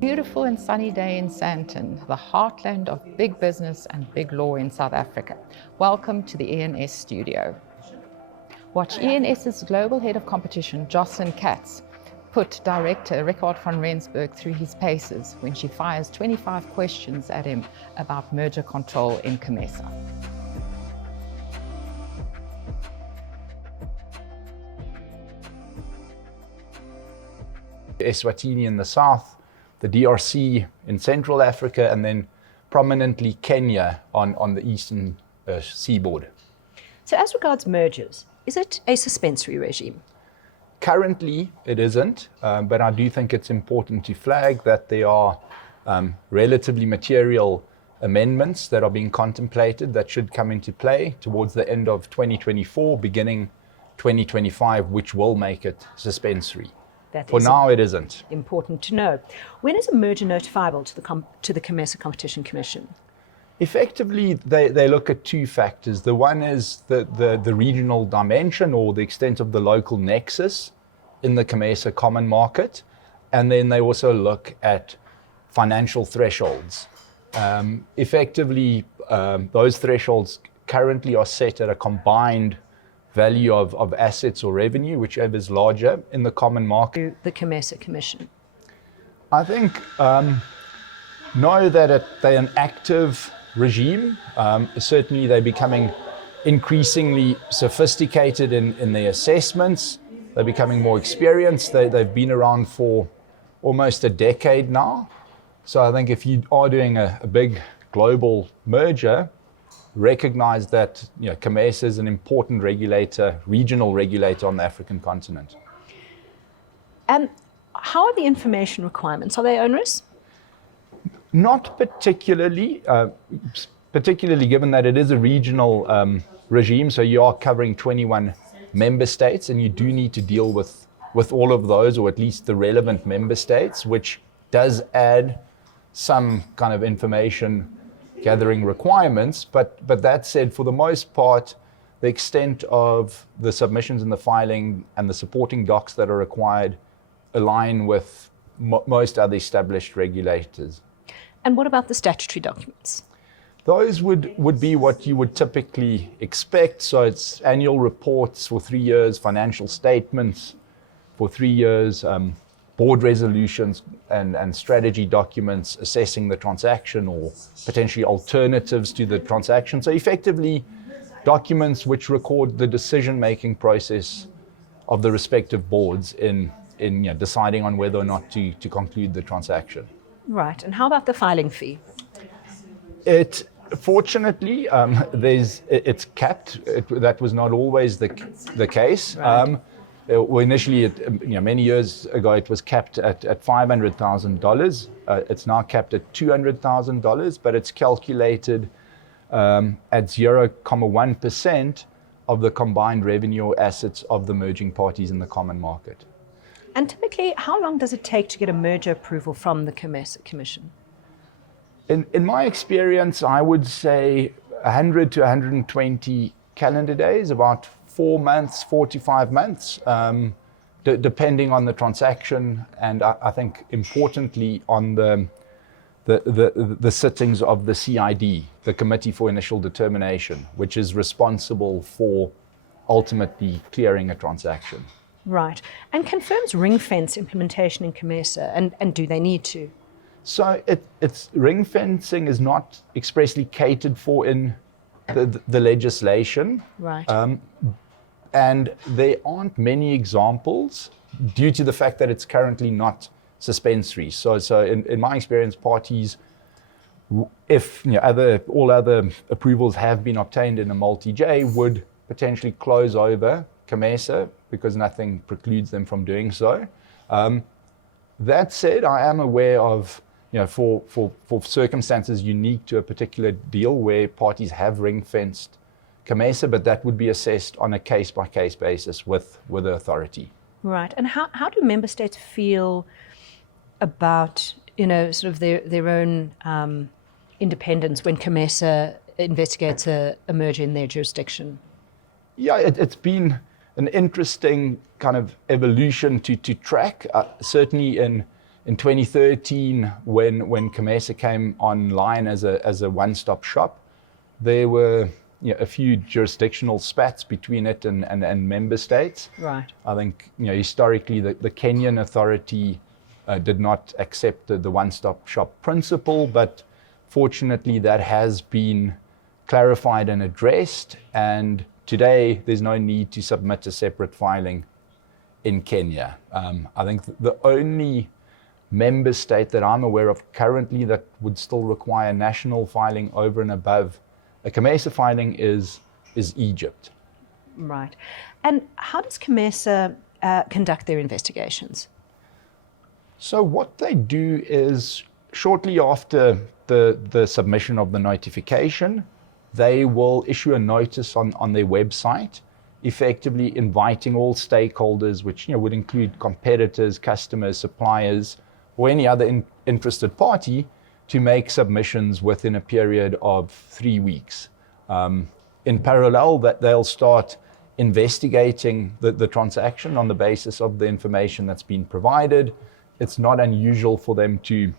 Beautiful and sunny day in Sandton, the heartland of big business and big law in South Africa. Welcome to the ENS studio. Watch ENS's Global Head of Competition, Jocelyn Katz, put Director Richardt van Rensburg through his paces when she fires 25 questions at him about merger control in COMESA. Eswatini in the south, the DRC in Central Africa, and then prominently Kenya on the eastern seaboard. So as regards mergers, is it a suspensory regime? Currently, it isn't, but I do think it's important to flag that there are relatively material amendments that are being contemplated that should come into play towards the end of 2024, beginning 2025, which will make it suspensory. For now, it isn't. Important to know. When is a merger notifiable to the COMESA Competition Commission? Effectively, they look at two factors. The one is the regional dimension or the extent of the local nexus in the COMESA common market. And then they also look at financial thresholds. Effectively, those thresholds currently are set at a combined value of assets or revenue, whichever is larger in the common market. The COMESA Commission? I think know that they're an active regime. Certainly they're becoming increasingly sophisticated in their assessments. They're becoming more experienced. They've been around for almost a decade now. So I think if you are doing a big global merger, recognize that COMESA is an important regulator, regional regulator on the African continent. And how are the information requirements? Are they onerous? Not particularly, particularly given that it is a regional regime, so you are covering 21 member states, and you do need to deal with all of those, or at least the relevant member states, which does add some kind of information gathering requirements, but that said, for the most part, the extent of the submissions and the filing and the supporting docs that are required align with most other established regulators. And what about the statutory documents? Those would be what you would typically expect. So it's annual reports for 3 years, financial statements for 3 years, board resolutions and strategy documents assessing the transaction or potentially alternatives to the transaction. So effectively, documents which record the decision-making process of the respective boards in deciding on whether or not to conclude the transaction. Right. And how about the filing fee? Fortunately, it's capped. That was not always the case. Right. Well, initially, many years ago, it was capped at $500,000. It's now capped at $200,000, but it's calculated at 0.1% of the combined revenue or assets of the merging parties in the common market. And typically, how long does it take to get a merger approval from the COMESA Commission? In my experience, I would say 100 to 120 calendar days, about 4 months, 4 to 5 months, depending on the transaction, and I think importantly on the sittings of the CID, the Committee for Initial Determination, which is responsible for ultimately clearing a transaction. Right. And can firms ring-fence implementation in COMESA, and do they need to? So it's ring fencing is not expressly catered for in the legislation. Right. And there aren't many examples due to the fact that it's currently not suspensory. So in my experience, parties, if all other approvals have been obtained in a multi-J, would potentially close over COMESA because nothing precludes them from doing so. That said, I am aware of for circumstances unique to a particular deal where parties have ring-fenced COMESA, but that would be assessed on a case-by-case basis with the authority. Right. And how do member states feel about sort of their own independence when COMESA investigates a merger in their jurisdiction? Yeah, it's been an interesting kind of evolution to track. Certainly in In 2013, when COMESA came online as a one-stop shop, there were a few jurisdictional spats between it and member states. Right. I think historically the Kenyan authority did not accept the one-stop shop principle, but fortunately that has been clarified and addressed, and today there's no need to submit a separate filing in Kenya. I think the only member state that I'm aware of currently that would still require national filing over and above a COMESA filing is Egypt. Right. And how does COMESA conduct their investigations? So what they do is shortly after the submission of the notification, they will issue a notice on their website, effectively inviting all stakeholders, which would include competitors, customers, suppliers, or any other interested party, to make submissions within a period of 3 weeks. In parallel, that they'll start investigating the transaction on the basis of the information that's been provided. It's not unusual for them to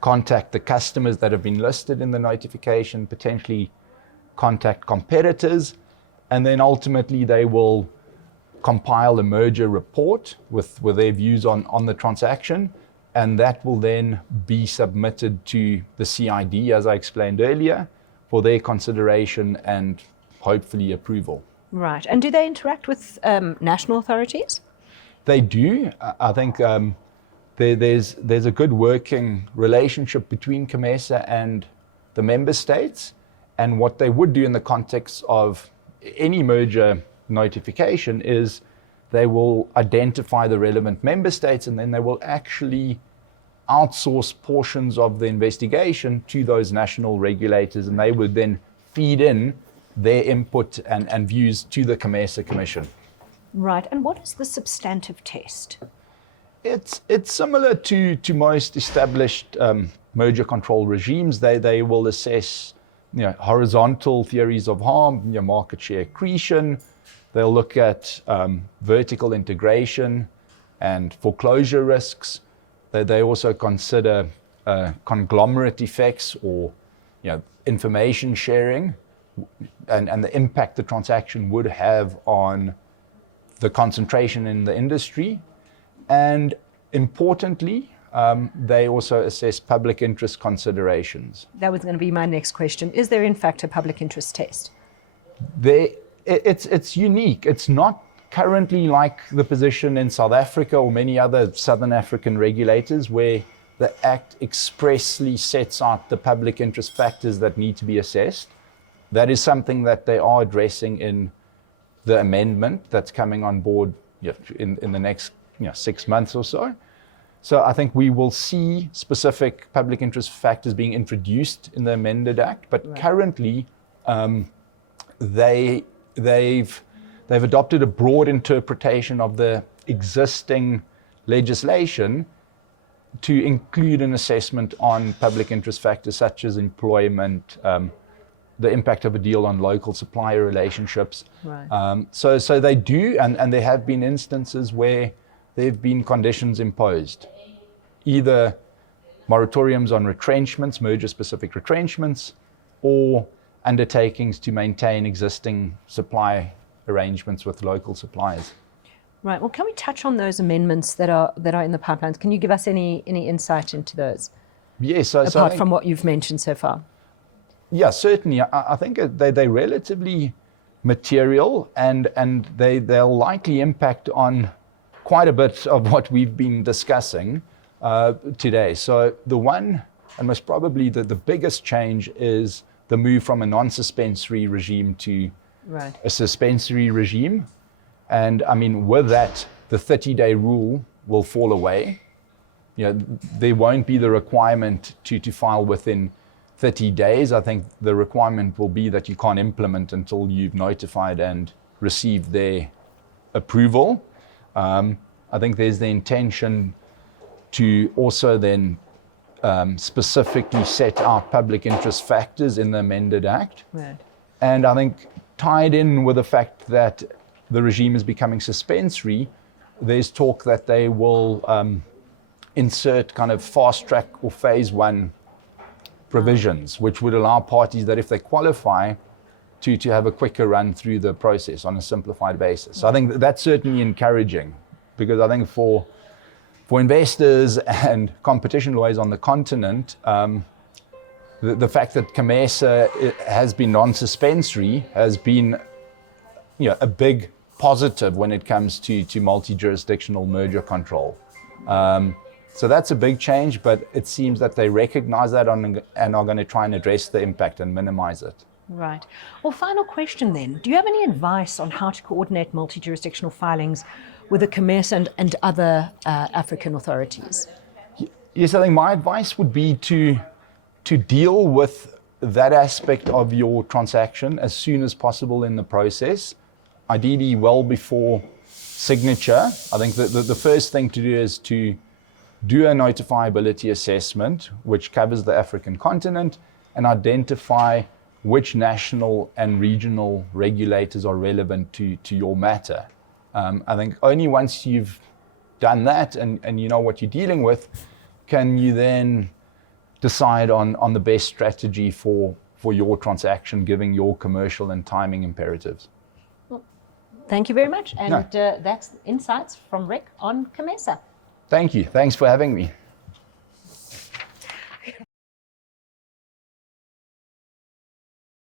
contact the customers that have been listed in the notification, potentially contact competitors, and then ultimately they will compile a merger report with their views on the transaction, and that will then be submitted to the CID, as I explained earlier, for their consideration and hopefully approval. Right. And do they interact with national authorities? They do. I think there's a good working relationship between COMESA and the member states, and what they would do in the context of any merger notification is they will identify the relevant member states, and then they will actually outsource portions of the investigation to those national regulators, and they would then feed in their input and views to the COMESA Commission. Right. And what is the substantive test? It's similar to most established merger control regimes. They will assess horizontal theories of harm, market share accretion. They'll look at vertical integration and foreclosure risks. They also consider conglomerate effects, or information sharing, and the impact the transaction would have on the concentration in the industry. And importantly, they also assess public interest considerations. That was going to be my next question. Is there in fact a public interest test? It's unique. It's not currently like the position in South Africa or many other Southern African regulators, where the Act expressly sets out the public interest factors that need to be assessed. That is something that they are addressing in the amendment that's coming on board in the next 6 months or so. So I think we will see specific public interest factors being introduced in the amended Act, but right. Currently they've adopted a broad interpretation of the existing legislation to include an assessment on public interest factors such as employment, the impact of a deal on local supplier relationships. Right. So they do, and there have been instances where there have been conditions imposed, either moratoriums on retrenchments, merger-specific retrenchments, or undertakings to maintain existing supply arrangements with local suppliers. Right. Well, can we touch on those amendments that are in the pipelines? Can you give us any insight into those? Yes. Apart from what you've mentioned so far. Yeah, certainly. I think they're relatively material, and they'll likely impact on quite a bit of what we've been discussing today. So the one, and most probably the biggest change, is the move from a non-suspensory regime to right. a suspensory regime. And I mean, with that, the 30-day rule will fall away. There won't be the requirement to file within 30 days. I think the requirement will be that you can't implement until you've notified and received their approval. I think there's the intention to also then specifically set out public interest factors in the amended Act. Right. And I think tied in with the fact that the regime is becoming suspensory, there's talk that they will insert kind of fast track or phase one provisions, which would allow parties that if they qualify to have a quicker run through the process on a simplified basis. So I think that's certainly encouraging, because I think for investors and competition lawyers on the continent, the fact that COMESA has been non-suspensory has been, a big positive when it comes to multi-jurisdictional merger control. So that's a big change, but it seems that they recognize that and are going to try and address the impact and minimize it. Right. Well, final question then. Do you have any advice on how to coordinate multi-jurisdictional filings with the COMESA and other African authorities? Yes, I think my advice would be to deal with that aspect of your transaction as soon as possible in the process, ideally well before signature. I think the first thing to do is to do a notifiability assessment, which covers the African continent, and identify which national and regional regulators are relevant to your matter. I think only once you've done that and you know what you're dealing with, can you then decide on the best strategy for your transaction, given your commercial and timing imperatives. Well, thank you very much. And No. that's insights from Rick on COMESA. Thank you. Thanks for having me.